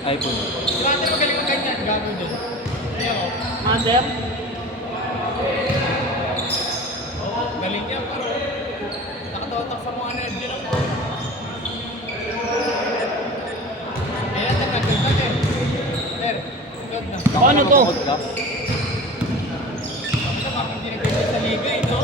iPhone. Si Hunter magaling ka ganyan, gago dun. Ayan o. Hunter? Oo, galing niya. Nakatawatak sa mga nerd din ako. Ayan, nagkagdag eh. Ter, good na. Paano to? Ito, bakit hindi nagkagdag sa liga eh, no?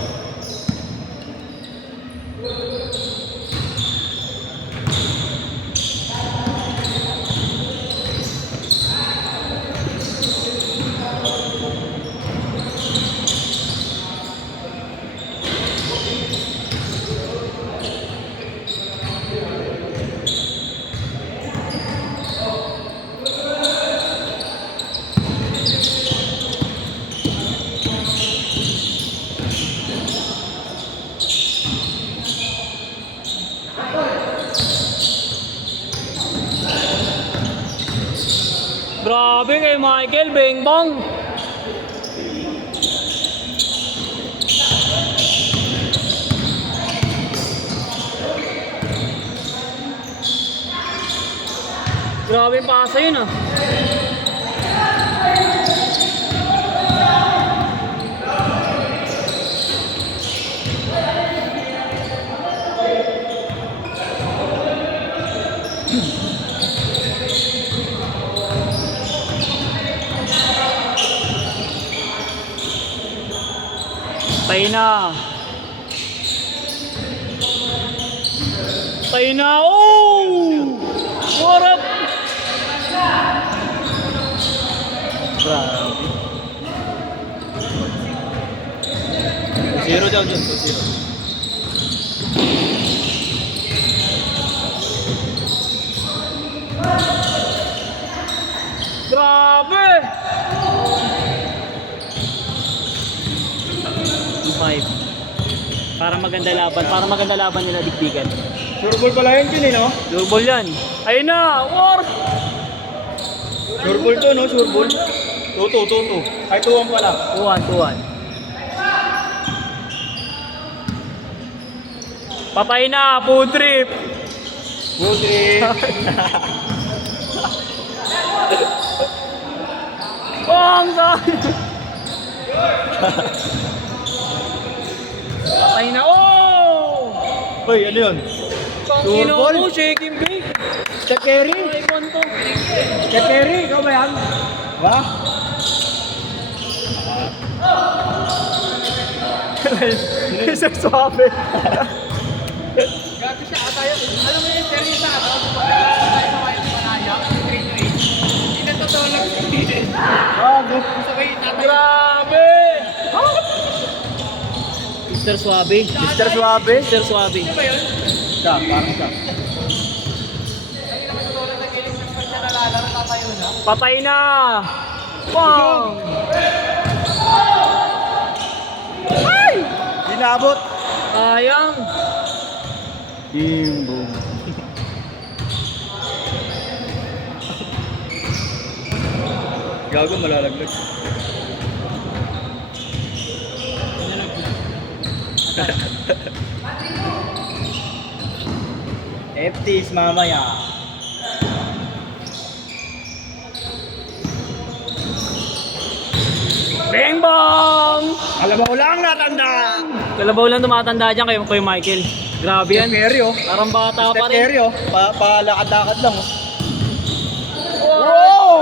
Grabe kay Michael, bang bang. Grabe yung pasa yun ah. Tayo na. Tayo na. Oh! What up? Grabe. 0 daw dyan, 2-0. Grabe! 5. Para maganda laban nila digdigan. Sure ball pala yun eh, no? Sure ball yan. Ayun na! War! Sure ball to, no? Sure ball. 2-2. Ay, 2-1 pala. 2-1. Patay na! Food trip! Good Bang! Patay na! Oh! Hoy, ano yun? Pangino ball? mo, shake and bake! Steph Curry? Ay, kwanto! Steph Curry? Ikaw ba yan? Ba? Isang swabe! Gago siya, tayo. Alam mo yung Terry sa ano? Tayo sa White Manaya, 3-3. Hindi na totoo lang siya. Grabe. Sabay, tatay. Grabe! Mr. Suabe. Mr. Suabe? Mr. Suabe. Ano ba yun? Siya, parang siya. Hindi na totoo lang sa gilling mas siya nalalaro, tatayo na. Patay na! Bang! Ay! Dinabot. Sayang! Boom. Gago, malalaglag. FT's mamaya. Bang bang! Kalabaw lang natandaan. Kalabaw lang tumatanda dyan kay Michael. Grabe yan. Steph Curry, oh. Parang bata pa Steph rin. Curry, oh. Palakad-lakad lang, oh. Wow!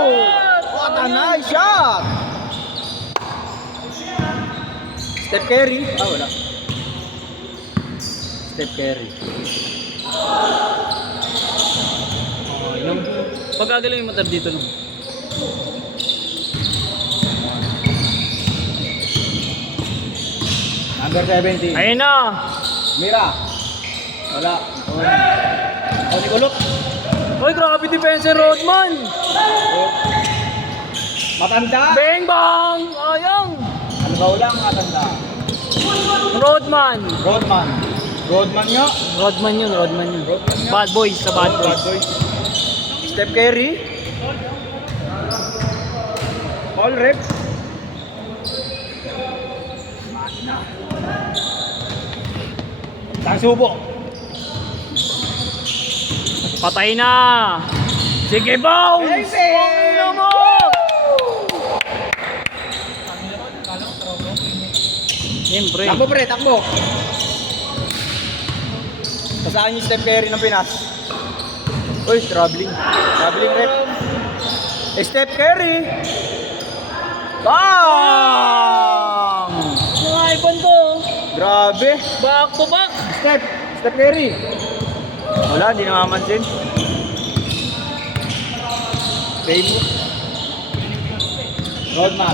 What a nice shot! Steph Curry? Ah, wala. Steph Curry. Yung pagkagaling yung matab dito lang. Number 17. Ayun na! Mira. Wala. Oh, Nicolot. Uy, grabe defense Rodman! Matanda. Bang bang! Ayang! Kalabaw lang matanda. Rodman! Rodman. Rodman nga. Rodman yun. Rodman nga. Bad boys sa bad boys. Bad boy. Steph Curry. All rep. Tang subo. Patay na! Sige, bounce! Bang, bang! Ano mo? Siyempre. Takbo pre, takbo. Kasaan yung Steph Curry ng Pinas. Uy, traveling. Traveling rep. Steph Curry. Bang! Nakaipon ko. Grabe. Back to back. Steph Curry. Wala, hindi namamansin. Famous. Rodman.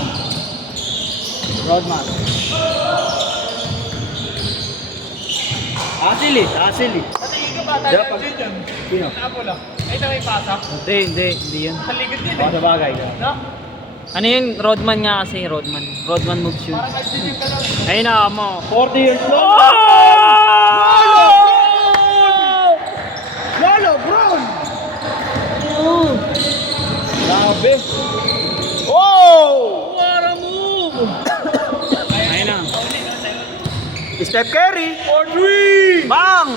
Asili. Patingin ka ba tayo Dapat. dyan? Sino? Napola. Ay, ito may pasa. Hindi yan. Sa likod din Baka eh. sa bagay. No? Ano yun? Rodman nga kasi, Rodman. Rodman moves yun. Parang nagsisim ka lang. Ayun na mo. 40 years old. Lolo Brown! Grabe. Oh! What a move! Ayun na. Steph Curry. For 3! Bang!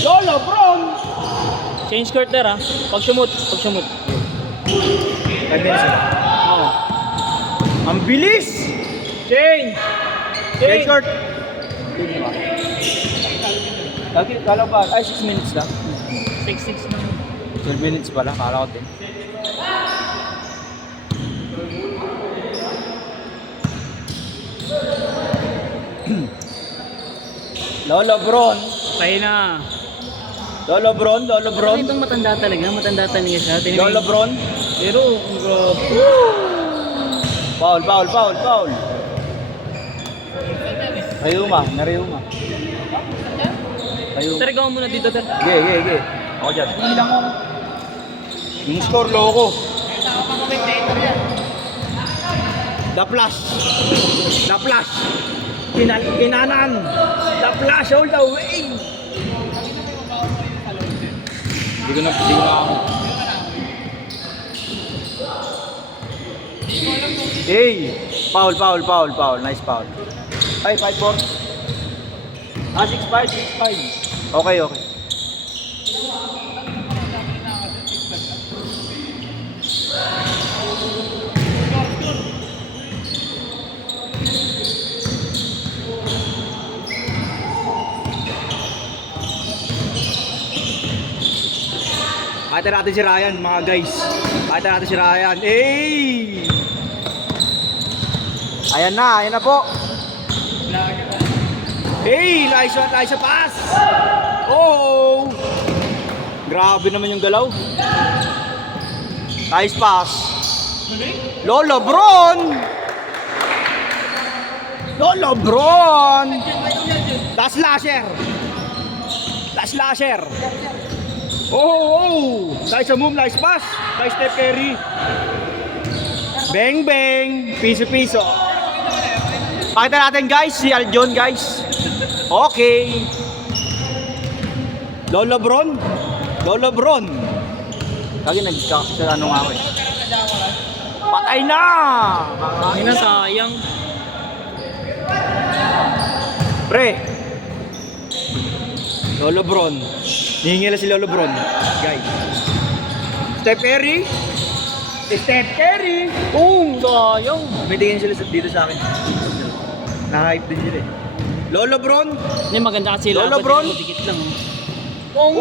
Lolo Brown! Change court there ah. Pag sumot. 5 minutes. Oo. Ang bilis! Change! Change short. Kala ba? Ay, 6 minutes lang. 6-6 na. 12 minutes pala. Kala ko din. Lolo Bron. Ayun na. Lolo Bron. Ano itong matanda talaga? Matanda talaga siya. Lolo Bron. Pero, grabe. Foul. Rayuma. Rayuma. Tarigaw mo muna dito, Ter. Ge. Ako dyan. Ilang ako. Yung score, loko. Kaya ako pang-commentator yan. The Flash. Kinanan. The Flash all the way. Hindi ko na ako. Hey! Foul. Nice foul. Ay, 5-4. 6-5. Okay. Pakita natin si Ryan, mga guys. Pakita natin si Ryan. Hey! Ayan na po. Hey! Nice pass! Oh! Grabe naman yung galaw. Nice pass. Lolo Bron! Last slasher. Oh! Nice move, nice pass. Nice Steph Curry. Bang. Piso. Pakita natin guys, si Aljon guys. Okay. Lolo Bron. Kagi nagkakasya ano nga ako eh. Patay na! Ayun na, sayang. Pre. Lolo Bron. Hihingila si Lolo Bron. Guys. Steph Curry. Sayang. May tingin sila dito sa akin. Na-hype din sila eh. Lolo Bron. Hindi, maganda kasi Lolo laban. Bron. Dikit lang. Oh!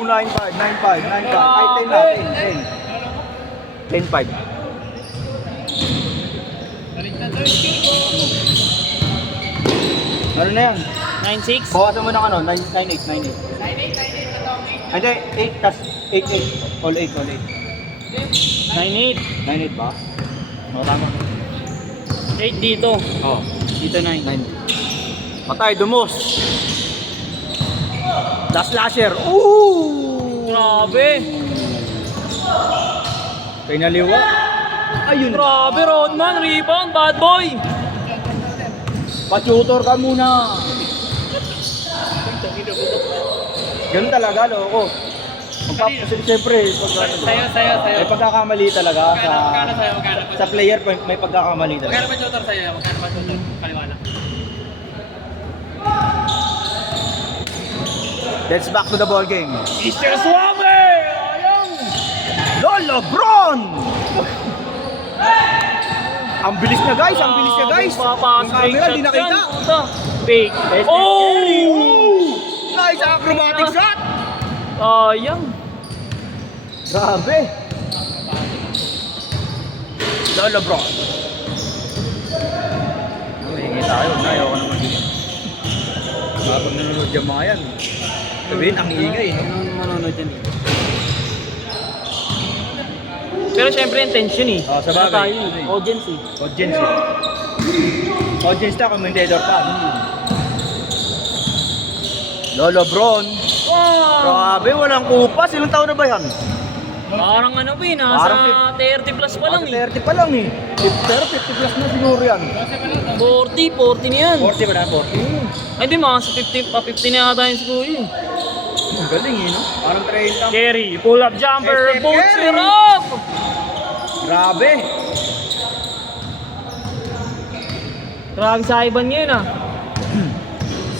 9-5. Ay, 10 na. 10-5. Ano na yan? 9-6. Bawasan mo ng ano? 9-8. 9-8 na to. Hindi, 8 kas 8-8. All 8. 9-8. 9-8 ba? Oo, tama. 8 dito. Oo. Dito 9. 9. Patay, dumos. Last slasher. Ooh! Grabe. Pinaliwa. Ayun. Grabe, Rodman. Rebound. Bad boy. Pa-tutor ka muna. Ganun talaga, loko. Siyempre, Sayo. may pagkakamali talaga Magkano sa'yo? sa player, may pagkakamali talaga. Magkano ba tutor sa'yo? Magkano ba tutor? Kaliwa lang. Let's back to the ball game. Mr. Suave! Ayang! Lolo Bron! Ang bilis niya guys, ang bilis niya guys. Yung camera, di nakita. Fake. Oh! Nice acrobatic shot! Ayang. Grabe. Lolo Bron. Hingi tayo, ayaw ko naman dito. Habang nanonood yung mga yan. Sabihin, ang ingay, no? Ano manonood yan eh? Pero syempre intention eh. Oh, sa bagay. Tayo eh. Audience eh. Audience eh. Audience na, commentator pa. Lolo Bron. Wow! Grabe, walang kupas. Ilang taon na ba yan? Parang ano ba eh, Parang nasa 30 plus pa lang eh. 30 pa lang eh. 50 plus na siguro yan. 40 na yan. 40 ba na? 40? Ay di mga sa 50 na yata yun siguro eh. Ang galing eh, no? Parang 30. Carry, pull up jumper, Step boots carry. it up! Grabe. Grabe sa Ivan ngayon ah.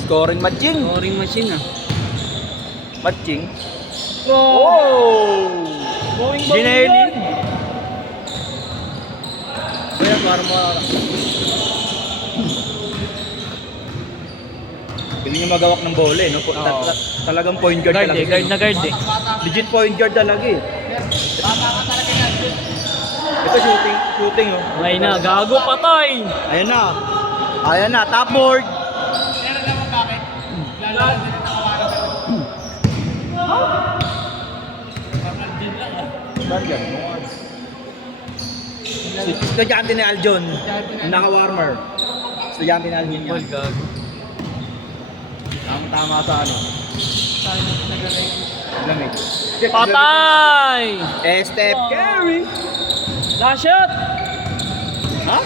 Scoring matching. Scoring machine ah. Matching. Oh! Going Ginelli. Kaya parang mga... Pwede niya magawak ng bola eh, no? Oo. Talagang point guard Guard talaga. eh, guard na guard eh. Legit point guard talaga eh. Bata ka talaga yan. Ito shooting oh. Okay na, gago patay! Ayan na. Ayan na, top board. Pero alam mo bakit? Lalo din ang nakawalan ka. Parang din lang ah. Bagyan. Estudyante ni Aljon. Yung naka-warmer. Estudyante ni Aljon yan. gago. Tama sa ano. Lamig. Patay! Steph Curry. Last shot! Ha?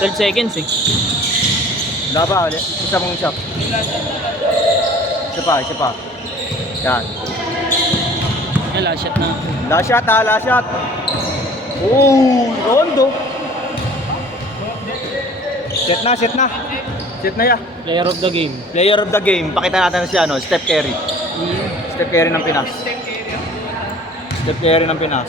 12 seconds eh. Wala ba? Isa pang shot. Isa pa. Yan. Yan, last shot na. Last shot ha, last shot. Oh, Rondo. Set na. Set na ya. Player of the game. Player of the game. Pakita natin siya, no? Steph Curry. Steph Curry ng Pinas. Steph Curry ng Pinas.